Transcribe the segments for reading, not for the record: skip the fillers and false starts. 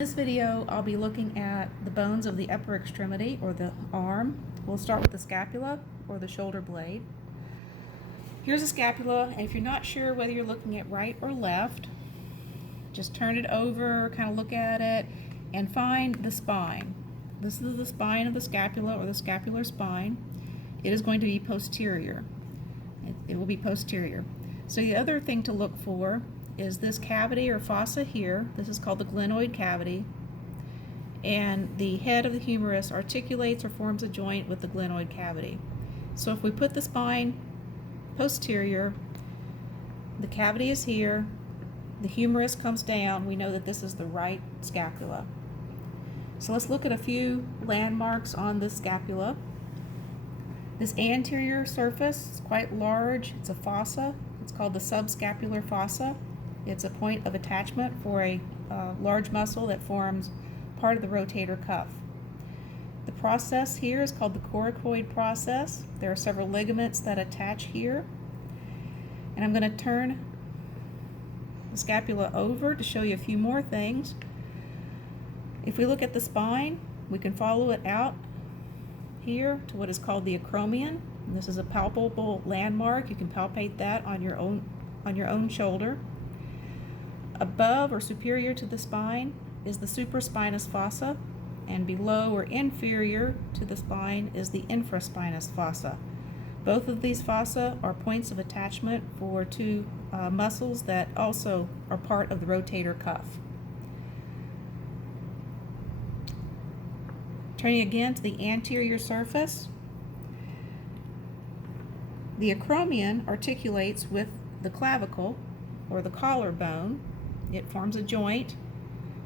In this video, I'll be looking at the bones of the upper extremity, or the arm. We'll start with the scapula, or the shoulder blade. Here's the scapula, and if you're not sure whether you're looking at right or left, just turn it over, kind of look at it, and find the spine. This is the spine of the scapula, or the scapular spine. It is going to be posterior. It will be posterior. So the other thing to look for is this cavity or fossa here. This is called the glenoid cavity, and the head of the humerus articulates or forms a joint with the glenoid cavity. So if we put the spine posterior, the cavity is here, the humerus comes down, we know that this is the right scapula. So let's look at a few landmarks on the scapula. This anterior surface is quite large. It's a fossa. It's called the subscapular fossa. It's a point of attachment for a large muscle that forms part of the rotator cuff. The process here is called the coracoid process. There are several ligaments that attach here. And I'm going to turn the scapula over to show you a few more things. If we look at the spine, we can follow it out here to what is called the acromion. And this is a palpable landmark. You can palpate that on your own shoulder. Above or superior to the spine is the supraspinous fossa, and below or inferior to the spine is the infraspinous fossa. Both of these fossa are points of attachment for two muscles that also are part of the rotator cuff. Turning again to the anterior surface, the acromion articulates with the clavicle or the collarbone. It forms a joint.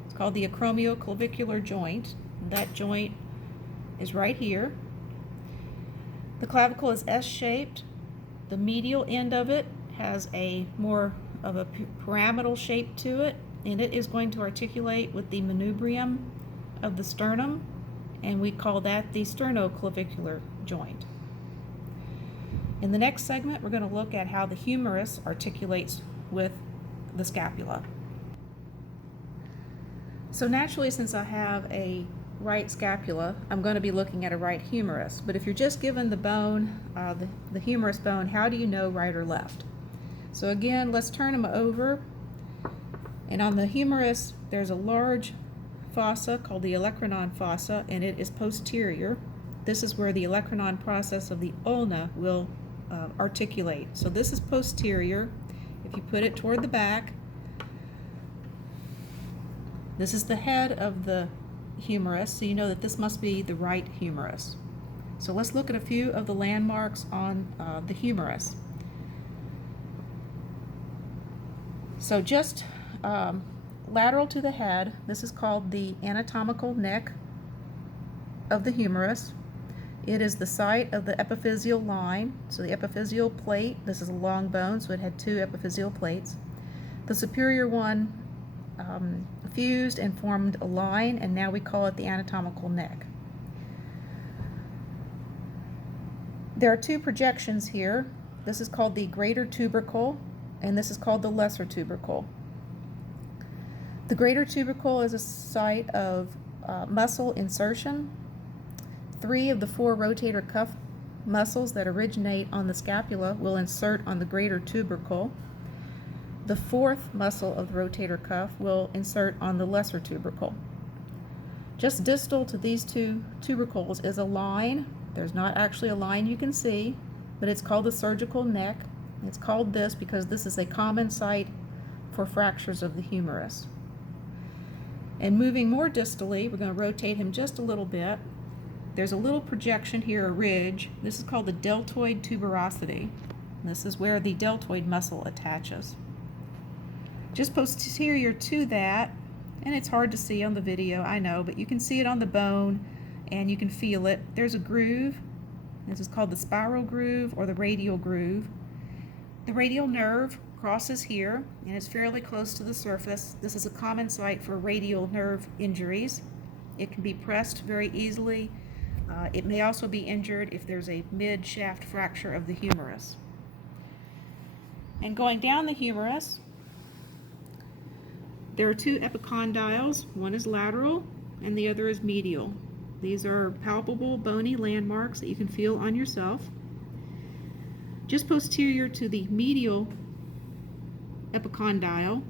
It's called the acromioclavicular joint. That joint is right here. The clavicle is S-shaped. The medial end of it has a more of a pyramidal shape to it, and it is going to articulate with the manubrium of the sternum, and we call that the sternoclavicular joint. In the next segment, we're going to look at how the humerus articulates with the scapula. So naturally, since I have a right scapula, I'm going to be looking at a right humerus. But if you're just given the bone, the humerus bone, how do you know right or left? So again, let's turn them over. And on the humerus, there's a large fossa called the olecranon fossa, and it is posterior. This is where the olecranon process of the ulna will articulate. So this is posterior. If you put it toward the back, this is the head of the humerus, so you know that this must be the right humerus. So let's look at a few of the landmarks on the humerus. So just lateral to the head, this is called the anatomical neck of the humerus. It is the site of the epiphyseal line. So the epiphyseal plate, this is a long bone, so it had two epiphyseal plates. The superior one fused and formed a line, and now we call it the anatomical neck. There are two projections here. This is called the greater tubercle, and this is called the lesser tubercle. The greater tubercle is a site of muscle insertion. 3 of the 4 rotator cuff muscles that originate on the scapula will insert on the greater tubercle. The 4th muscle of the rotator cuff will insert on the lesser tubercle. Just distal to these two tubercles is a line. There's not actually a line you can see, but it's called the surgical neck. It's called this because this is a common site for fractures of the humerus. And moving more distally, we're going to rotate him just a little bit. There's a little projection here, a ridge. This is called the deltoid tuberosity. This is where the deltoid muscle attaches. Just posterior to that, and it's hard to see on the video, I know, but you can see it on the bone and you can feel it. There's a groove. This is called the spiral groove or the radial groove. The radial nerve crosses here, and it's fairly close to the surface. This is a common site for radial nerve injuries. It can be pressed very easily. It may also be injured if there's a mid-shaft fracture of the humerus. And going down the humerus, There are two epicondyles. One is lateral and the other is medial. These are palpable bony landmarks that you can feel on yourself. Just posterior to the medial epicondyle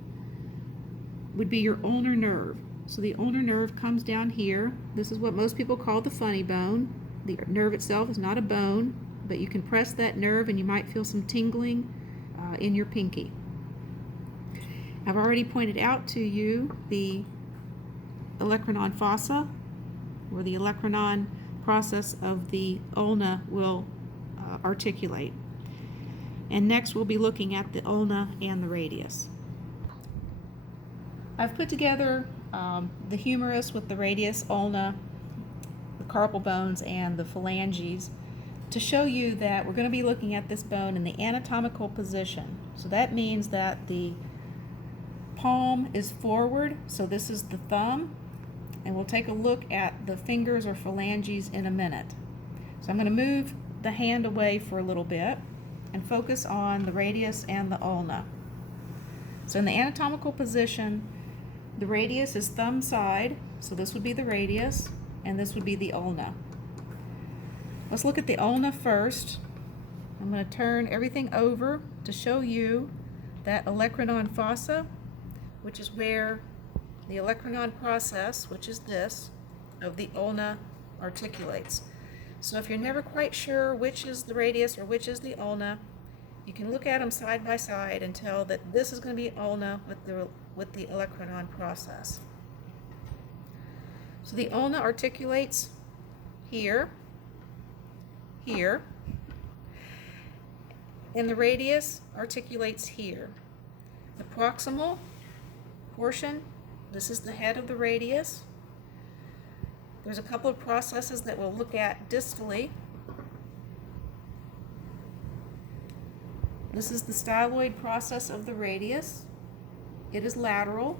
would be your ulnar nerve. So the ulnar nerve comes down here. This is what most people call the funny bone. The nerve itself is not a bone, but you can press that nerve and you might feel some tingling in your pinky. I've already pointed out to you the olecranon fossa, where the olecranon process of the ulna will articulate. And next we'll be looking at the ulna and the radius. I've put together the humerus with the radius, ulna, the carpal bones, and the phalanges to show you that we're going to be looking at this bone in the anatomical position. So that means that the palm is forward, so this is the thumb, and we'll take a look at the fingers or phalanges in a minute. So I'm going to move the hand away for a little bit and focus on the radius and the ulna. So in the anatomical position, the radius is thumb side, so this would be the radius, and this would be the ulna. Let's look at the ulna first. I'm going to turn everything over to show you that olecranon fossa, which is where the olecranon process, which is this, of the ulna articulates. So if you're never quite sure which is the radius or which is the ulna, you can look at them side by side and tell that this is going to be ulna with the olecranon process. So the ulna articulates here, here, and the radius articulates here. The proximal portion, this is the head of the radius. There's a couple of processes that we'll look at distally. This is the styloid process of the radius. It is lateral.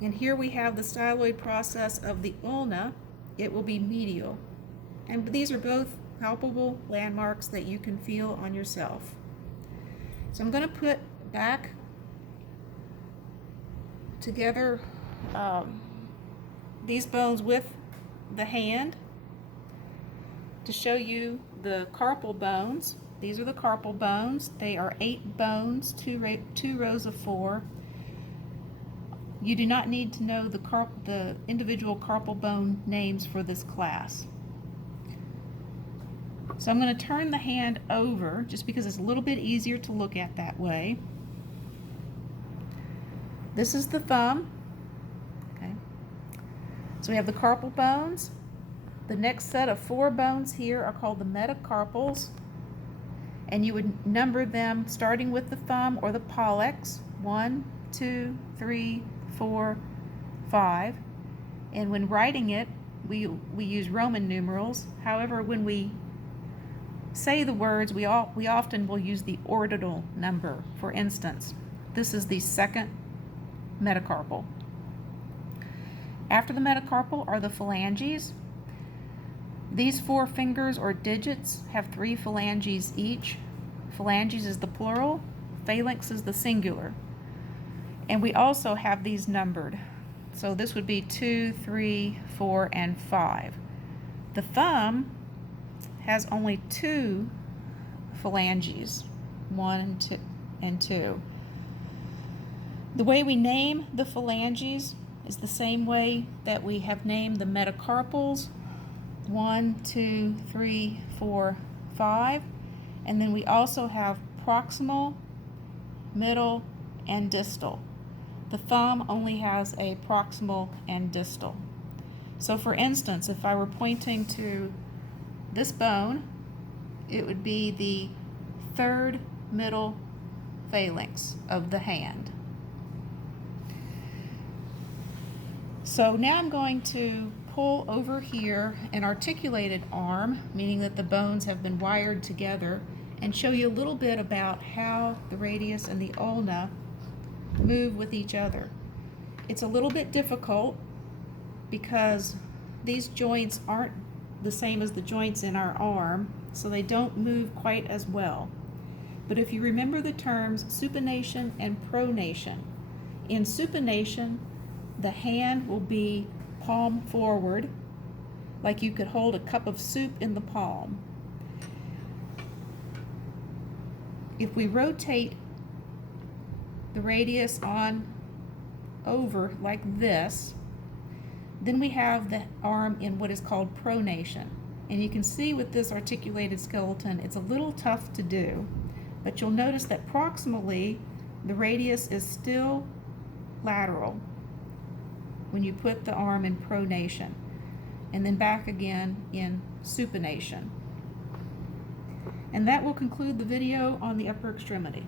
And here we have the styloid process of the ulna. It will be medial. And these are both palpable landmarks that you can feel on yourself. So I'm going to put back together these bones with the hand to show you the carpal bones. These are the carpal bones. They are 8 bones, two rows of 4. You do not need to know the individual carpal bone names for this class. So I'm going to turn the hand over just because it's a little bit easier to look at that way. This is the thumb. Okay. So we have the carpal bones. The next set of 4 bones here are called the metacarpals, and you would number them starting with the thumb or the pollex, 1, 2, 3, 4, 5. And when writing it, we use Roman numerals. However, when we say the words, we often will use the ordinal number. For instance, this is the second metacarpal. After the metacarpal are the phalanges. These 4 fingers or digits have 3 phalanges each. Phalanges is the plural, phalanx is the singular. And we also have these numbered. So this would be 2, 3, 4, and 5. The thumb has only 2 phalanges, 1 and 2. The way we name the phalanges is the same way that we have named the metacarpals, 1, 2, 3, 4, 5. And then we also have proximal, middle, and distal. The thumb only has a proximal and distal. So for instance, if I were pointing to this bone, it would be the 3rd middle phalanx of the hand. So now I'm going to pull over here an articulated arm, meaning that the bones have been wired together, and show you a little bit about how the radius and the ulna move with each other. It's a little bit difficult because these joints aren't the same as the joints in our arm, so they don't move quite as well. But if you remember the terms supination and pronation, in supination, the hand will be palm forward, like you could hold a cup of soup in the palm. If we rotate the radius on over like this, then we have the arm in what is called pronation. And you can see with this articulated skeleton, it's a little tough to do, but you'll notice that proximally, the radius is still lateral when you put the arm in pronation, and then back again in supination. And that will conclude the video on the upper extremity.